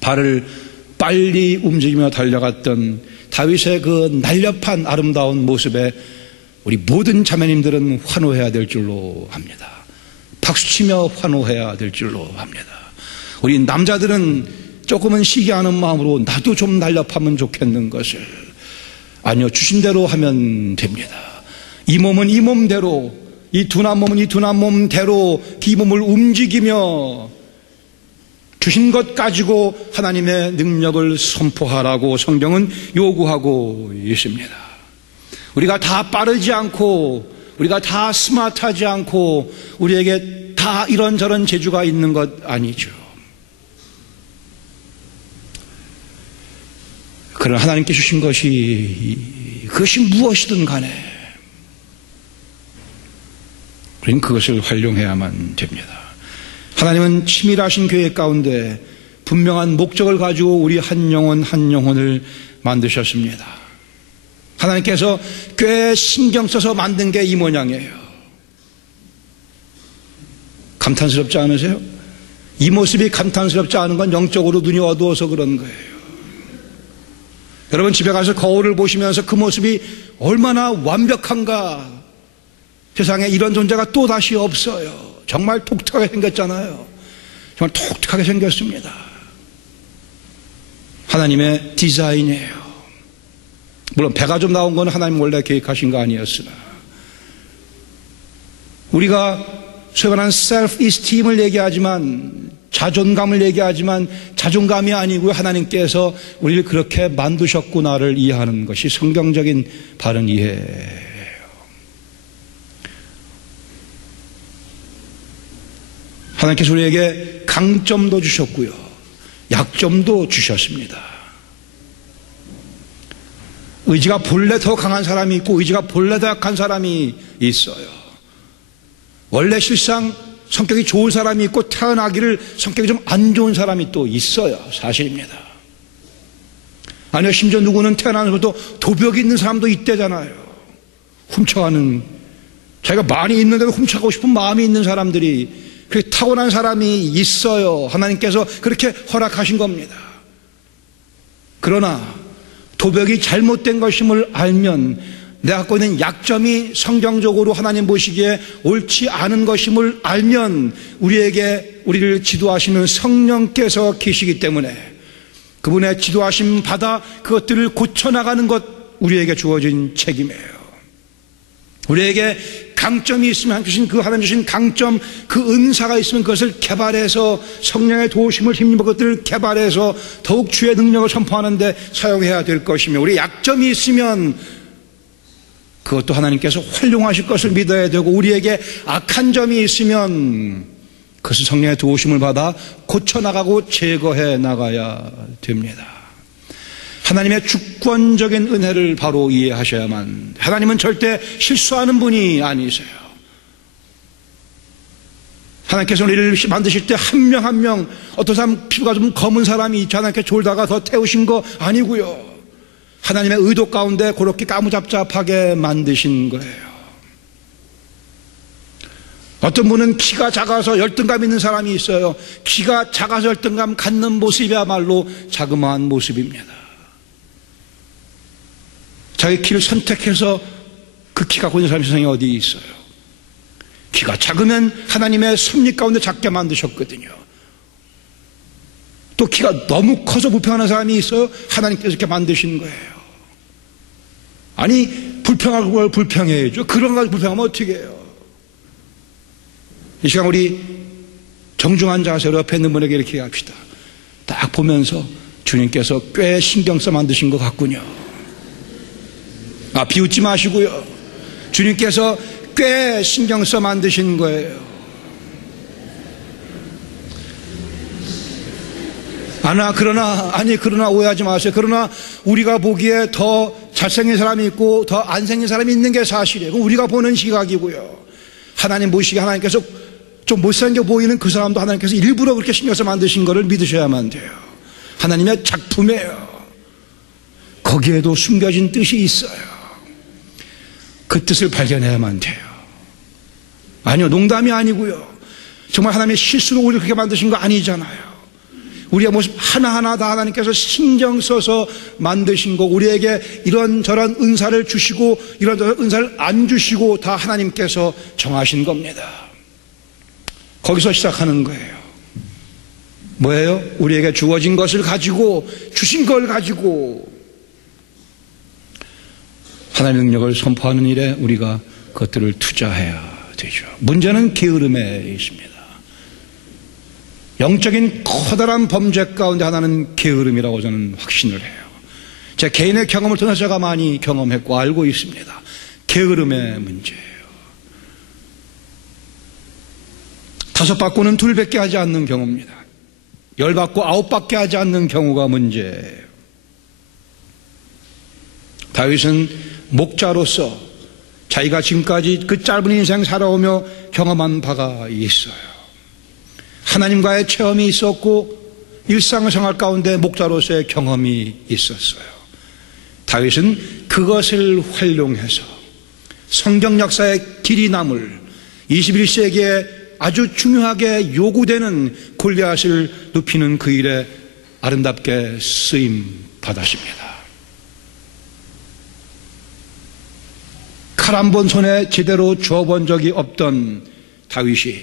발을 빨리 움직이며 달려갔던 다윗의 그 날렵한 아름다운 모습에 우리 모든 자매님들은 환호해야 될 줄로 합니다. 박수치며 환호해야 될 줄로 합니다. 우리 남자들은 조금은 시기하는 마음으로 나도 좀 날렵하면 좋겠는 것을, 아니요, 주신 대로 하면 됩니다. 이 몸은 이 몸대로, 이 둔한 몸은 이 둔한 몸대로 이 몸을 움직이며 주신 것 가지고 하나님의 능력을 선포하라고 성경은 요구하고 있습니다. 우리가 다 빠르지 않고 우리가 다 스마트하지 않고 우리에게 다 이런저런 재주가 있는 것 아니죠. 그러나 하나님께 주신 그것이 무엇이든 간에 우리는 그것을 활용해야만 됩니다. 하나님은 치밀하신 계획 가운데 분명한 목적을 가지고 우리 한 영혼을 만드셨습니다. 하나님께서 꽤 신경 써서 만든 게 이 모양이에요. 감탄스럽지 않으세요? 이 모습이 감탄스럽지 않은 건 영적으로 눈이 어두워서 그런 거예요. 여러분 집에 가서 거울을 보시면서 그 모습이 얼마나 완벽한가. 세상에 이런 존재가 또다시 없어요. 정말 독특하게 생겼잖아요. 정말 독특하게 생겼습니다. 하나님의 디자인이에요. 물론 배가 좀 나온 건 하나님 원래 계획하신 거 아니었으나, 우리가 소위 말하는 self-esteem을 얘기하지만, 자존감을 얘기하지만 자존감이 아니고요, 하나님께서 우리를 그렇게 만드셨구나를 이해하는 것이 성경적인 바른 이해예요. 하나님께서 우리에게 강점도 주셨고요, 약점도 주셨습니다. 의지가 본래 더 강한 사람이 있고 의지가 본래 더 약한 사람이 있어요. 원래 실상 성격이 좋은 사람이 있고 태어나기를 성격이 좀 안 좋은 사람이 또 있어요. 사실입니다. 아니요, 심지어 누구는 태어나면서도 도벽이 있는 사람도 있대잖아요. 훔쳐가는, 자기가 많이 있는데도 훔쳐가고 싶은 마음이 있는 사람들이, 그렇게 타고난 사람이 있어요. 하나님께서 그렇게 허락하신 겁니다. 그러나 도벽이 잘못된 것임을 알면, 내가 갖고 있는 약점이 성경적으로 하나님 보시기에 옳지 않은 것임을 알면, 우리를 지도하시는 성령께서 계시기 때문에 그분의 지도하심 받아 그것들을 고쳐나가는 것, 우리에게 주어진 책임이에요. 우리에게 강점이 있으면 하나님 주신 강점, 그 은사가 있으면 그것을 개발해서 성령의 도우심을 힘입어 그것들을 개발해서 더욱 주의 능력을 선포하는 데 사용해야 될 것이며, 우리 약점이 있으면 그것도 하나님께서 활용하실 것을 믿어야 되고, 우리에게 악한 점이 있으면 그것은 성령의 도우심을 받아 고쳐나가고 제거해 나가야 됩니다. 하나님의 주권적인 은혜를 바로 이해하셔야만. 하나님은 절대 실수하는 분이 아니세요. 하나님께서 우리를 만드실 때 한 명 한 명, 어떤 사람 피부가 좀 검은 사람이 있죠. 하나님께 졸다가 더 태우신 거 아니고요. 하나님의 의도 가운데 그렇게 까무잡잡하게 만드신 거예요. 어떤 분은 키가 작아서 열등감 있는 사람이 있어요. 키가 작아서 열등감 갖는 모습이야말로 자그마한 모습입니다. 자기 키를 선택해서 그 키 갖고 있는 사람이 세상에 어디 있어요. 키가 작으면 하나님의 섭리 가운데 작게 만드셨거든요. 또 키가 너무 커서 불평하는 사람이 있어요. 하나님께서 이렇게 만드신 거예요. 아니, 불평할 걸 불평해야죠. 그런 걸 불평하면 어떻게 해요? 이 시간 우리 정중한 자세로 옆에 있는 분에게 이렇게 합시다. 딱 보면서 주님께서 꽤 신경 써 만드신 것 같군요. 비웃지 마시고요. 주님께서 꽤 신경 써 만드신 거예요. 그러나 오해하지 마세요. 그러나 우리가 보기에 더 잘생긴 사람이 있고 더 안 생긴 사람이 있는 게 사실이에요. 그건 우리가 보는 시각이고요. 하나님 보시기에 하나님께서 좀 못생겨 보이는 그 사람도 하나님께서 일부러 그렇게 신경 써 만드신 것을 믿으셔야만 돼요. 하나님의 작품이에요. 거기에도 숨겨진 뜻이 있어요. 그 뜻을 발견해야만 돼요. 아니요, 농담이 아니고요. 정말 하나님의 실수로 우리를 그렇게 만드신 거 아니잖아요. 우리의 모습 하나하나 다 하나님께서 신경 써서 만드신 거, 우리에게 이런저런 은사를 주시고 이런저런 은사를 안 주시고 다 하나님께서 정하신 겁니다. 거기서 시작하는 거예요. 뭐예요? 우리에게 주어진 것을 가지고, 주신 걸 가지고 하나님의 능력을 선포하는 일에 우리가 그것들을 투자해야 되죠. 문제는 게으름에 있습니다. 영적인 커다란 범죄 가운데 하나는 게으름이라고 저는 확신을 해요. 제 개인의 경험을 통해서 제가 많이 경험했고 알고 있습니다. 게으름의 문제예요. 5바꾸는 2밖에 하지 않는 경우입니다. 10바꾸 9밖에 하지 않는 경우가 문제예요. 다윗은 목자로서 자기가 지금까지 그 짧은 인생 살아오며 경험한 바가 있어요. 하나님과의 체험이 있었고 일상생활 가운데 목자로서의 경험이 있었어요. 다윗은 그것을 활용해서 성경 역사의 길이 남을 21세기에 아주 중요하게 요구되는 골리앗을 눕히는 그 일에 아름답게 쓰임 받았습니다. 칼 한 번 손에 제대로 쥐어본 적이 없던 다윗이,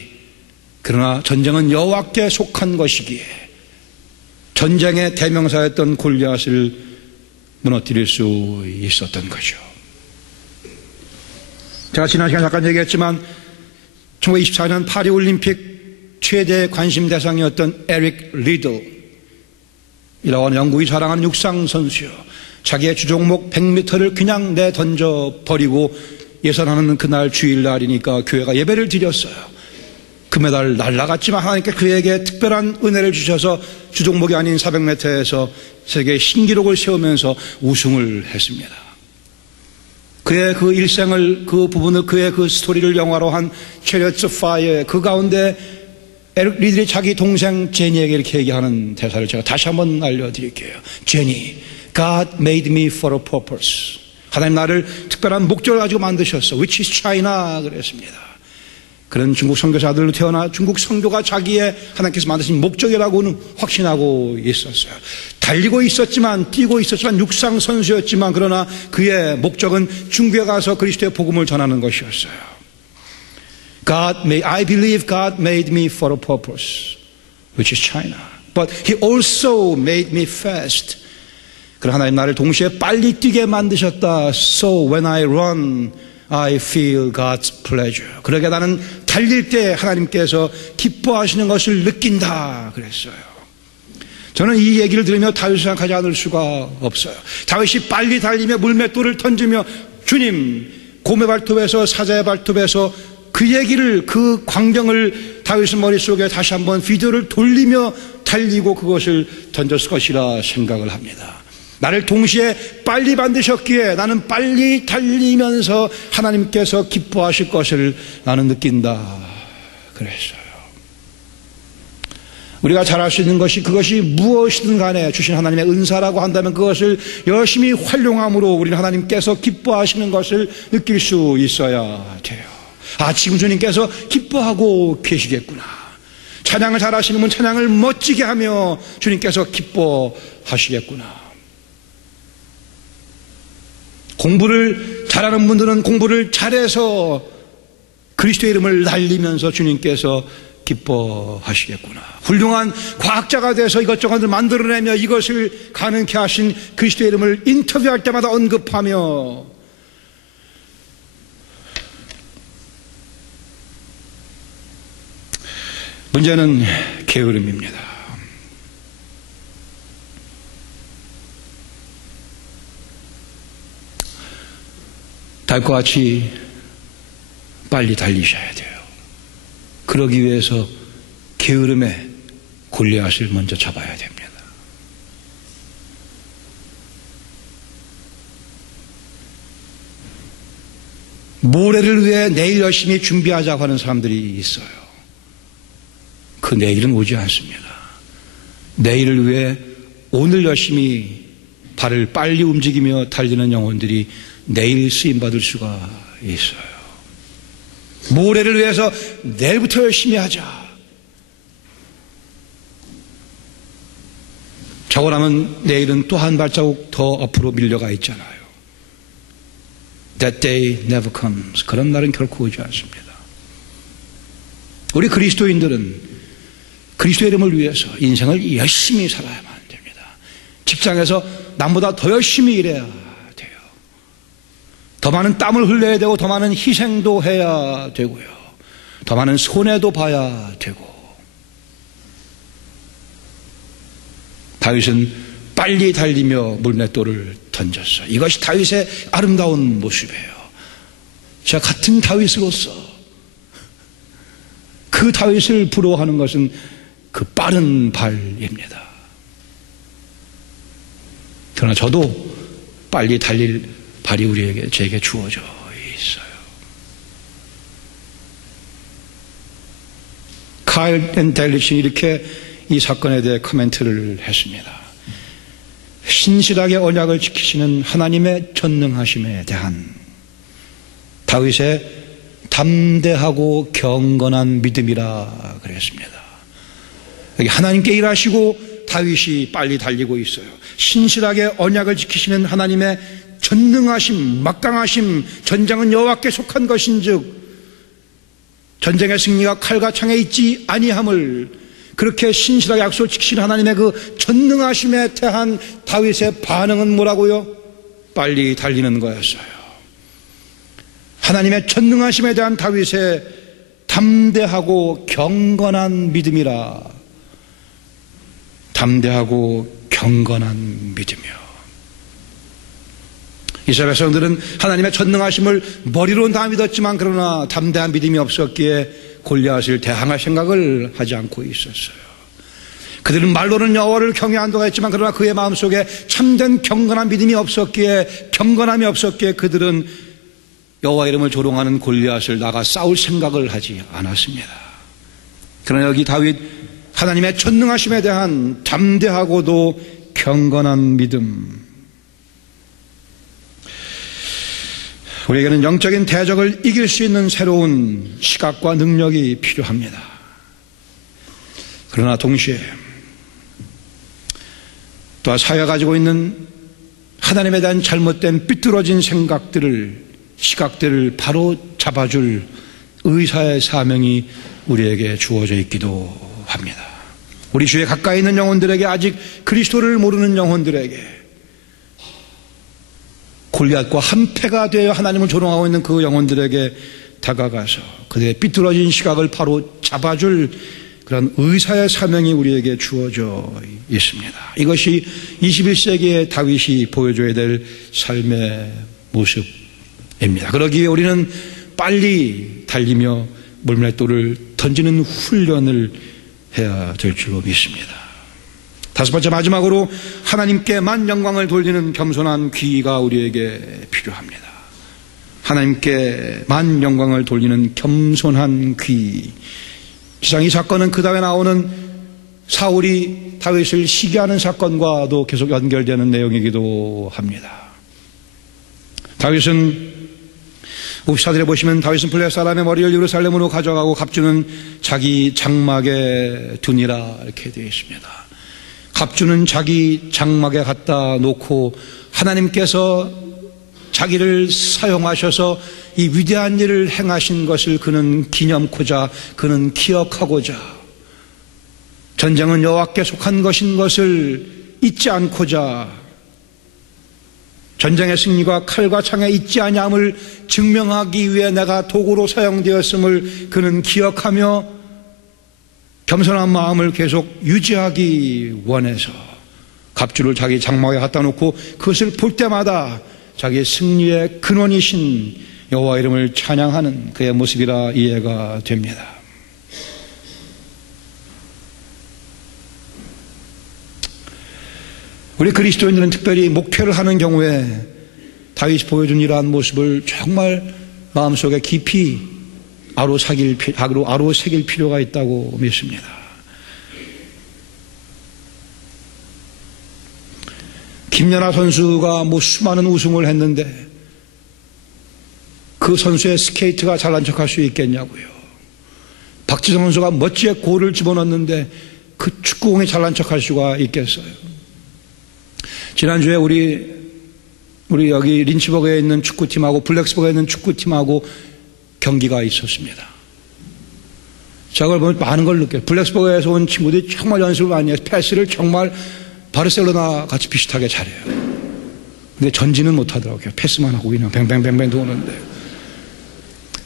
그러나 전쟁은 여호와께 속한 것이기에 전쟁의 대명사였던 골리앗을 무너뜨릴 수 있었던 거죠. 제가 지난 시간에 잠깐 얘기했지만 1924년 파리올림픽 최대 관심 대상이었던 에릭 리들이라고 하는 영국이 자랑하는 육상 선수요. 자기의 주종목 100m를 그냥 내던져 버리고 예선하는 그날 주일날이니까 교회가 예배를 드렸어요. 금메달 날아갔지만 하나님께 그에게 특별한 은혜를 주셔서 주종목이 아닌 400m에서 세계 신기록을 세우면서 우승을 했습니다. 그의 그 일생을, 그 부분을, 그의 그 스토리를 영화로 한 Chariots of Fire, 그 가운데 에릭 리들이 자기 동생 제니에게 이렇게 얘기하는 대사를 제가 다시 한번 알려드릴게요. 제니, God made me for a purpose. 하나님 나를 특별한 목적을 가지고 만드셨어. Which is China. 그랬습니다. 그런 중국 선교사들로 태어나 중국 선교가 자기의 하나님께서 만드신 목적이라고는 확신하고 있었어요. 달리고 있었지만, 뛰고 있었지만, 육상 선수였지만, 그러나 그의 목적은 중국에 가서 그리스도의 복음을 전하는 것이었어요. I believe God made me for a purpose, which is China. But He also made me fast. 그러나 하나님 나를 동시에 빨리 뛰게 만드셨다. So when I run, I feel God's pleasure. 그러게 나는 달릴 때 하나님께서 기뻐하시는 것을 느낀다 그랬어요. 저는 이 얘기를 들으며 다윗을 생각하지 않을 수가 없어요. 다윗이 빨리 달리며 물맷돌을 던지며 주님, 곰의 발톱에서 사자의 발톱에서 그 얘기를, 그 광경을 다윗의 머릿속에 다시 한번 비디오를 돌리며 달리고 그것을 던졌을 것이라 생각을 합니다. 나를 동시에 빨리 만드셨기에 나는 빨리 달리면서 하나님께서 기뻐하실 것을 나는 느낀다 그랬어요. 우리가 잘할 수 있는 것이, 그것이 무엇이든 간에 주신 하나님의 은사라고 한다면 그것을 열심히 활용함으로 우리는 하나님께서 기뻐하시는 것을 느낄 수 있어야 돼요. 아, 지금 주님께서 기뻐하고 계시겠구나. 찬양을 잘하시는 분 찬양을 멋지게 하며 주님께서 기뻐하시겠구나. 공부를 잘하는 분들은 공부를 잘해서 그리스도의 이름을 날리면서 주님께서 기뻐하시겠구나. 훌륭한 과학자가 돼서 이것저것 만들어내며 이것을 가능케 하신 그리스도의 이름을 인터뷰할 때마다 언급하며, 문제는 게으름입니다. 다윗과 같이 빨리 달리셔야 돼요. 그러기 위해서 게으름에 골리앗을 먼저 잡아야 됩니다. 모레를 위해 내일 열심히 준비하자고 하는 사람들이 있어요. 그 내일은 오지 않습니다. 내일을 위해 오늘 열심히 발을 빨리 움직이며 달리는 영혼들이 내일 쓰임받을 수가 있어요. 모레를 위해서 내일부터 열심히 하자. 저거라면 내일은 또 한 발자국 더 앞으로 밀려가 있잖아요. That day never comes. 그런 날은 결코 오지 않습니다. 우리 그리스도인들은 그리스도의 이름을 위해서 인생을 열심히 살아야만 됩니다. 직장에서 남보다 더 열심히 일해야 돼요. 더 많은 땀을 흘려야 되고, 더 많은 희생도 해야 되고요. 더 많은 손해도 봐야 되고. 다윗은 빨리 달리며 물맷돌을 던졌어요. 이것이 다윗의 아름다운 모습이에요. 제가 같은 다윗으로서 그 다윗을 부러워하는 것은 그 빠른 발입니다. 그러나 저도 빨리 달릴 발이 제게 주어져 있어요. 카일 앤 델리시 이렇게 이 사건에 대해 코멘트를 했습니다. 신실하게 언약을 지키시는 하나님의 전능하심에 대한 다윗의 담대하고 경건한 믿음이라 그랬습니다. 여기 하나님께 일하시고 다윗이 빨리 달리고 있어요. 신실하게 언약을 지키시는 하나님의 전능하심, 막강하심, 전쟁은 여호와께 속한 것인즉 전쟁의 승리가 칼과 창에 있지 아니함을, 그렇게 신실하게 약속을 지키시는 하나님의 그 전능하심에 대한 다윗의 반응은 뭐라고요? 빨리 달리는 거였어요. 하나님의 전능하심에 대한 다윗의 담대하고 경건한 믿음이라. 담대하고 경건한 믿음이요. 이스라엘 백성들은 하나님의 전능하심을 머리로는 다 믿었지만 그러나 담대한 믿음이 없었기에 골리앗을 대항할 생각을 하지 않고 있었어요. 그들은 말로는 여호와를 경외한다고 했지만 그러나 그의 마음속에 참된 경건한 믿음이 없었기에, 경건함이 없었기에 그들은 여호와 이름을 조롱하는 골리앗을 나가 싸울 생각을 하지 않았습니다. 그러나 여기 다윗, 하나님의 전능하심에 대한 담대하고도 경건한 믿음. 우리에게는 영적인 대적을 이길 수 있는 새로운 시각과 능력이 필요합니다. 그러나 동시에 또 사회가 가지고 있는 하나님에 대한 잘못된 삐뚤어진 생각들을, 시각들을 바로 잡아줄 의사의 사명이 우리에게 주어져 있기도 합니다. 우리 주위에 가까이 있는 영혼들에게, 아직 그리스도를 모르는 영혼들에게 골리앗과 한패가 되어 하나님을 조롱하고 있는 그 영혼들에게 다가가서 그들의 삐뚤어진 시각을 바로 잡아줄 그런 의사의 사명이 우리에게 주어져 있습니다. 이것이 21세기의 다윗이 보여줘야 될 삶의 모습입니다. 그러기에 우리는 빨리 달리며 물맷돌을 던지는 훈련을 해야 될 줄로 믿습니다. 다섯 번째, 마지막으로 하나님께만 영광을 돌리는 겸손한 귀가 우리에게 필요합니다. 하나님께만 영광을 돌리는 겸손한 귀. 지상 이 사건은 그 다음에 나오는 사울이 다윗을 시기하는 사건과도 계속 연결되는 내용이기도 합니다. 다윗은 54절에 보시면 다윗은 블레셋 사람의 머리를 예루살렘으로 가져가고 갑주는 자기 장막에 두니라 이렇게 되어 있습니다. 갑주는 자기 장막에 갖다 놓고 하나님께서 자기를 사용하셔서 이 위대한 일을 행하신 것을 그는 기념코자, 그는 기억하고자, 전쟁은 여호와께 속한 것인 것을 잊지 않고자, 전쟁의 승리가 칼과 창에 있지 아니함을 증명하기 위해 내가 도구로 사용되었음을 그는 기억하며 겸손한 마음을 계속 유지하기 원해서 갑주를 자기 장막에 갖다 놓고 그것을 볼 때마다 자기의 승리의 근원이신 여호와 이름을 찬양하는 그의 모습이라 이해가 됩니다. 우리 그리스도인들은 특별히 목회를 하는 경우에 다윗이 보여준 이러한 모습을 정말 마음속에 깊이 아로새길 필요가 있다고 믿습니다. 김연아 선수가 수많은 우승을 했는데 그 선수의 스케이트가 잘난 척할 수 있겠냐고요. 박지성 선수가 멋지게 골을 집어넣었는데 그 축구공이 잘난 척할 수가 있겠어요. 지난주에 우리 여기 린치버그에 있는 축구팀하고 블랙스버그에 있는 축구팀하고 경기가 있었습니다. 제가 그걸 보면 많은 걸 느껴요. 블랙스버그에서 온 친구들이 정말 연습을 많이 해요. 패스를 정말 바르셀로나 같이 비슷하게 잘해요. 근데 전진은 못하더라고요. 패스만 하고 그냥 뱅뱅뱅뱅 도는데.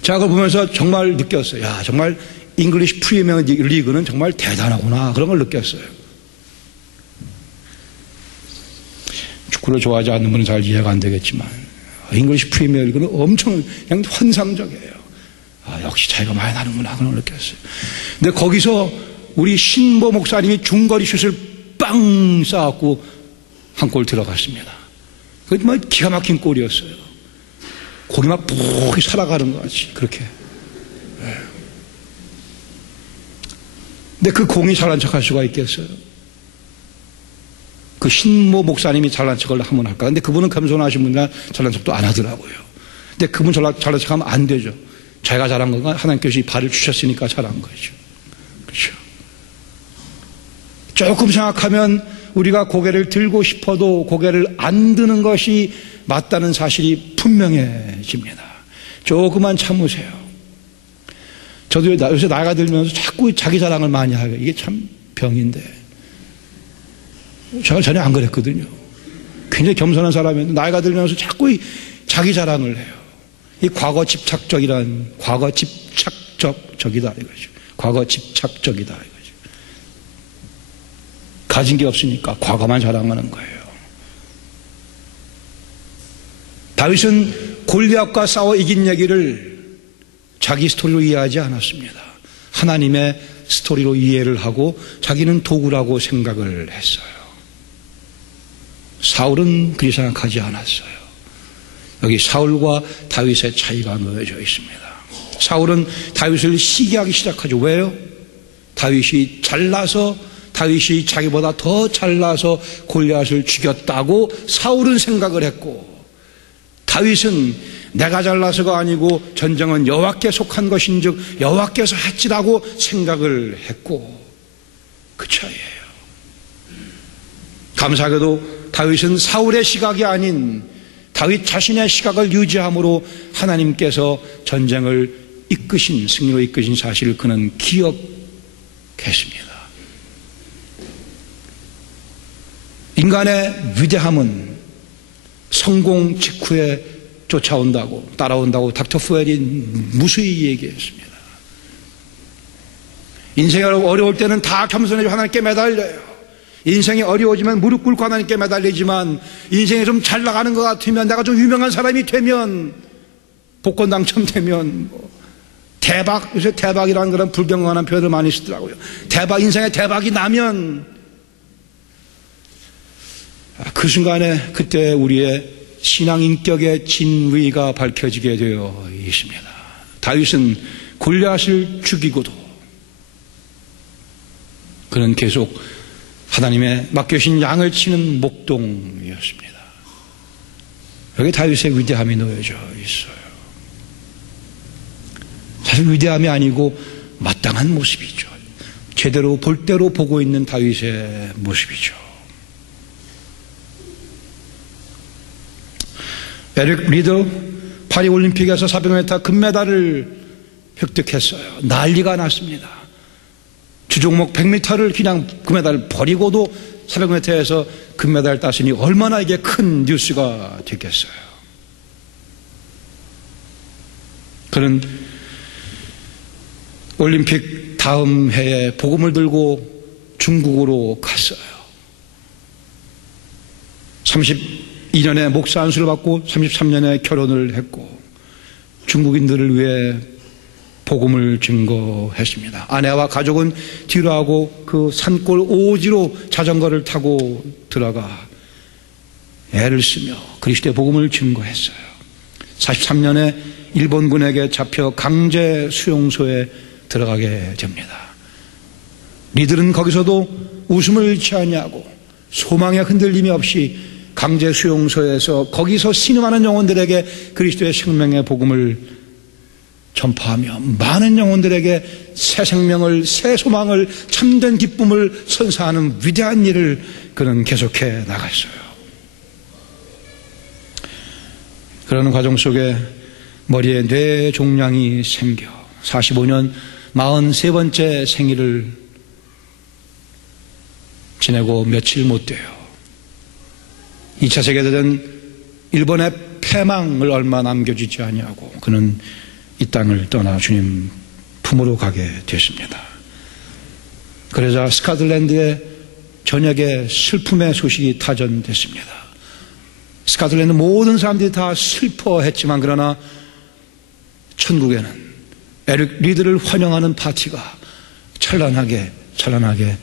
제가 그걸 보면서 정말 느꼈어요. 야, 정말 잉글리시 프리미어 리그는 정말 대단하구나. 그런 걸 느꼈어요. 축구를 좋아하지 않는 분은 잘 이해가 안 되겠지만 잉글리시 프리미어 리그는 엄청 그냥 환상적이에요. 아, 역시 차이가 많이 나는구나. 그런 걸 느꼈어요. 근데 거기서 우리 신보 목사님이 중거리 슛을 빵 쏴갖고 한 골 들어갔습니다. 그게 뭐 기가 막힌 골이었어요. 공이 막 푹 살아가는 것 같이 그렇게. 근데 그 공이 잘난 척할 수가 있겠어요? 그 신모 목사님이 잘난 척을 하면 할까? 근데 그분은 겸손하신 분이라 잘난 척도 안 하더라고요. 근데 그분 잘난 척하면 안 되죠. 자기가 잘한 건가? 하나님께서 이 발을 주셨으니까 잘한 거죠. 그렇죠? 조금 생각하면 우리가 고개를 들고 싶어도 고개를 안 드는 것이 맞다는 사실이 분명해집니다. 조금만 참으세요. 저도 요새 나이가 들면서 자꾸 자기 자랑을 많이 하고 이게 참 병인데 제가 전혀 안 그랬거든요. 굉장히 겸손한 사람이었는데 나이가 들면서 자꾸 자기 자랑을 해요. 이 과거 집착적이란 과거 집착적이다 이거죠. 과거 집착적이다 이거죠. 가진 게 없으니까 과거만 자랑하는 거예요. 다윗은 골리앗과 싸워 이긴 얘기를 자기 스토리로 이해하지 않았습니다. 하나님의 스토리로 이해를 하고 자기는 도구라고 생각을 했어요. 사울은 그렇게 생각하지 않았어요. 여기 사울과 다윗의 차이가 놓여져 있습니다. 사울은 다윗을 시기하기 시작하죠. 왜요? 다윗이 잘나서 다윗이 자기보다 더 잘나서 골리앗을 죽였다고 사울은 생각을 했고 다윗은 내가 잘나서가 아니고 전쟁은 여호와께 속한 것인즉 여호와께서 했지라고 생각을 했고 그 차이예요. 감사하게도 다윗은 사울의 시각이 아닌 다윗 자신의 시각을 유지함으로 하나님께서 전쟁을 승리로 이끄신 사실을 그는 기억했습니다. 인간의 위대함은 성공 직후에 따라온다고 닥터 푸엘이 무수히 얘기했습니다. 인생이 어려울 때는 다 겸손해지고 하나님께 매달려요. 인생이 어려워지면 무릎 꿇고 하나님께 매달리지만 인생이 좀 잘 나가는 것 같으면 내가 좀 유명한 사람이 되면 복권 당첨되면 대박, 요새 대박이라는 그런 불경건한 표현을 많이 쓰더라고요. 대박, 인생에 대박이 나면 그 순간에 그때 우리의 신앙 인격의 진위가 밝혀지게 되어 있습니다. 다윗은 골리앗을 죽이고도 그는 계속 하나님의 맡겨주신 양을 치는 목동이었습니다. 여기 다윗의 위대함이 놓여져 있어요. 사실 위대함이 아니고 마땅한 모습이죠. 제대로 볼 대로 보고 있는 다윗의 모습이죠. 에릭 리더 파리올림픽에서 400m 금메달을 획득했어요. 난리가 났습니다. 주종목 100m를 그냥 금메달을 버리고도 400m에서 금메달을 땄으니 얼마나 이게 큰 뉴스가 됐겠어요. 그는 올림픽 다음 해에 복음을 들고 중국으로 갔어요. 32년에 목사 안수를 받고 33년에 결혼을 했고 중국인들을 위해 복음을 증거했습니다. 아내와 가족은 뒤로 하고 그 산골 오지로 자전거를 타고 들어가 애를 쓰며 그리스도의 복음을 증거했어요. 43년에 일본군에게 잡혀 강제 수용소에 들어가게 됩니다. 니들은 거기서도 웃음을 잃지 아니하고 소망의 흔들림이 없이 강제 수용소에서 거기서 신음하는 영혼들에게 그리스도의 생명의 복음을 전파하며 많은 영혼들에게 새 생명을, 새 소망을, 참된 기쁨을 선사하는 위대한 일을 그는 계속해 나갔어요. 그런 과정 속에 머리에 뇌종양이 생겨 45년 43번째 생일을 지내고 며칠 못 돼요. 2차 세계대전 일본의 패망을 얼마 남겨지지 아니하고 그는 이 땅을 떠나 주님 품으로 가게 됐습니다. 그러자 스코틀랜드의 전역에 슬픔의 소식이 타전됐습니다. 스코틀랜드 모든 사람들이 다 슬퍼했지만 그러나 천국에는 에릭 리드를 환영하는 파티가 찬란하게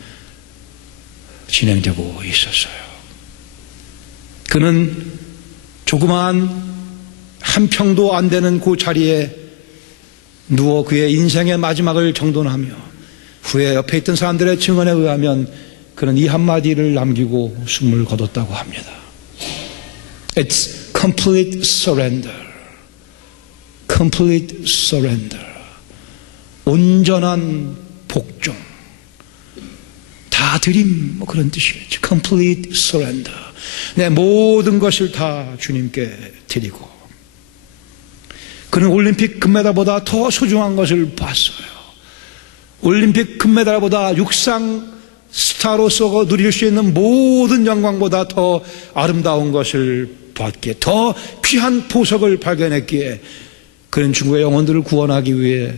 진행되고 있었어요. 그는 조그마한 한 평도 안 되는 그 자리에 누워 그의 인생의 마지막을 정돈하며 후에 옆에 있던 사람들의 증언에 의하면 그는 이 한마디를 남기고 숨을 거뒀다고 합니다. It's complete surrender. Complete surrender. 온전한 복종. 다 드림, 뭐 그런 뜻이겠죠. Complete surrender. 내 모든 것을 다 주님께 드리고. 그는 올림픽 금메달보다 더 소중한 것을 봤어요. 올림픽 금메달보다 육상 스타로서 누릴 수 있는 모든 영광보다 더 아름다운 것을 봤기에, 더 귀한 보석을 발견했기에 그는 중국의 영혼들을 구원하기 위해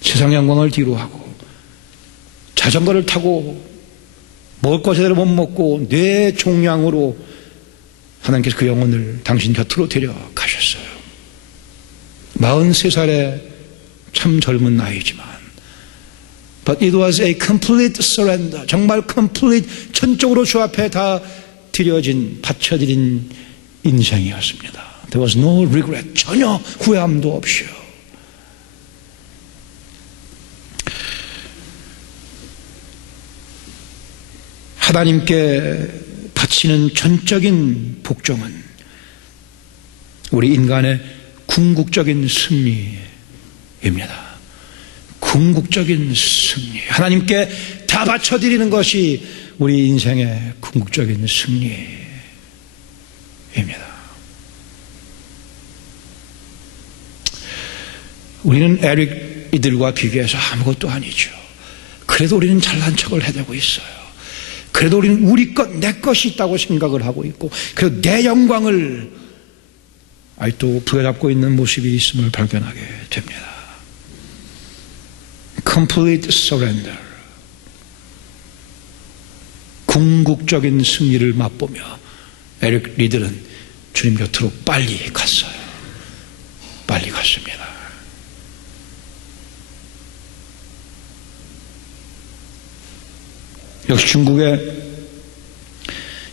세상 영광을 뒤로하고 자전거를 타고 먹을 것 제대로 못 먹고 뇌 종양으로 하나님께서 그 영혼을 당신 곁으로 데려가셨어요. 43살에 참 젊은 나이지만 But it was a complete surrender. 정말 complete, 전적으로 주 앞에 다 드려진, 바쳐드린 인생이었습니다. There was no regret. 전혀 후회함도 없이요. 하나님께 바치는 전적인 복종은 우리 인간의 궁극적인 승리입니다. 궁극적인 승리. 하나님께 다 바쳐드리는 것이 우리 인생의 궁극적인 승리입니다. 우리는 에릭 이들과 비교해서 아무것도 아니죠. 그래도 우리는 잘난 척을 해대고 있어요. 그래도 우리는 우리 것, 내 것이 있다고 생각을 하고 있고, 그래도 내 영광을 아직도 부여잡고 있는 모습이 있음을 발견하게 됩니다. Complete surrender. 궁극적인 승리를 맛보며 에릭 리들은 주님 곁으로 빨리 갔어요. 빨리 갔습니다. 역시 중국의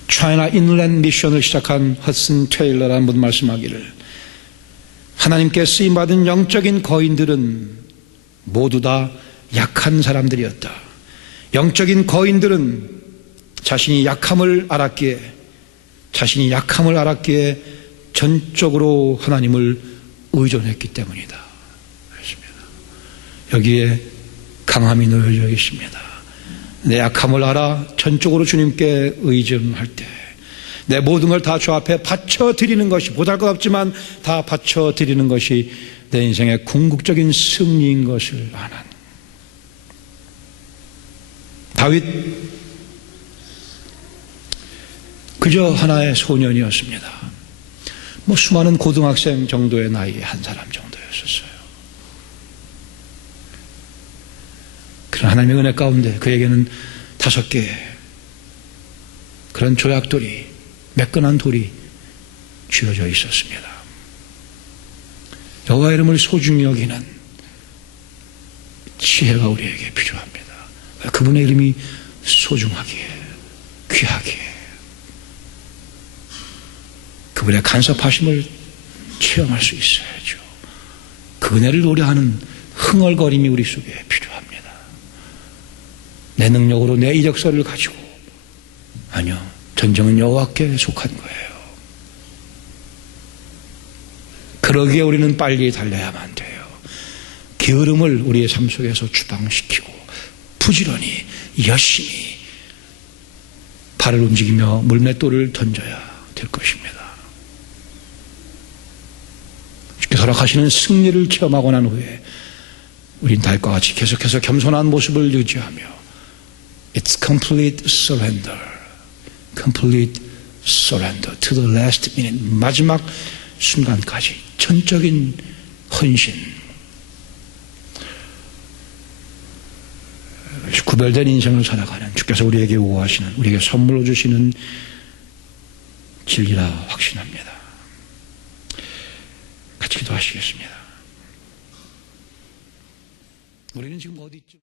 차이나 인랜드 미션을 시작한 허슨 테일러라는 분 말씀하기를, 하나님께 쓰임받은 영적인 거인들은 모두 다 약한 사람들이었다. 영적인 거인들은 자신이 약함을 알았기에 전적으로 하나님을 의존했기 때문이다. 그렇습니다. 여기에 강함이 놓여져 있습니다. 내 약함을 알아 전적으로 주님께 의존할 때, 내 모든 걸 다 주 앞에 바쳐드리는 것이, 보잘것없지만 다 바쳐드리는 것이 내 인생의 궁극적인 승리인 것을 아는 다윗, 그저 하나의 소년이었습니다. 수많은 고등학생 정도의 나이의 한 사람 정도였었어요. 그런 하나님의 은혜 가운데 그에게는 5개의 그런 조약돌이, 매끈한 돌이 쥐어져 있었습니다. 여호와 이름을 소중히 여기는 지혜가 우리에게 필요합니다. 그분의 이름이 소중하기에, 귀하기에, 그분의 간섭하심을 체험할 수 있어야죠. 그 은혜를 노래하는 흥얼거림이 우리 속에 필요합니다. 내 능력으로 내 이력서를 가지고, 아니요, 전쟁은 여호와께 속한 거예요. 그러기에 우리는 빨리 달려야만 돼요. 게으름을 우리의 삶 속에서 추방시키고 부지런히 열심히 발을 움직이며 물맷돌을 던져야 될 것입니다. 주께서 허락하시는 승리를 체험하고 난 후에 우린 다윗과 같이 계속해서 겸손한 모습을 유지하며 It's complete surrender, complete surrender to the last minute, 마지막 순간까지 전적인 헌신, 구별된 인생을 살아가는 주께서 우리에게 우호하시는, 우리에게 선물로 주시는 진리라 확신합니다. 같이 기도하시겠습니다. 우리는 지금 어디쯤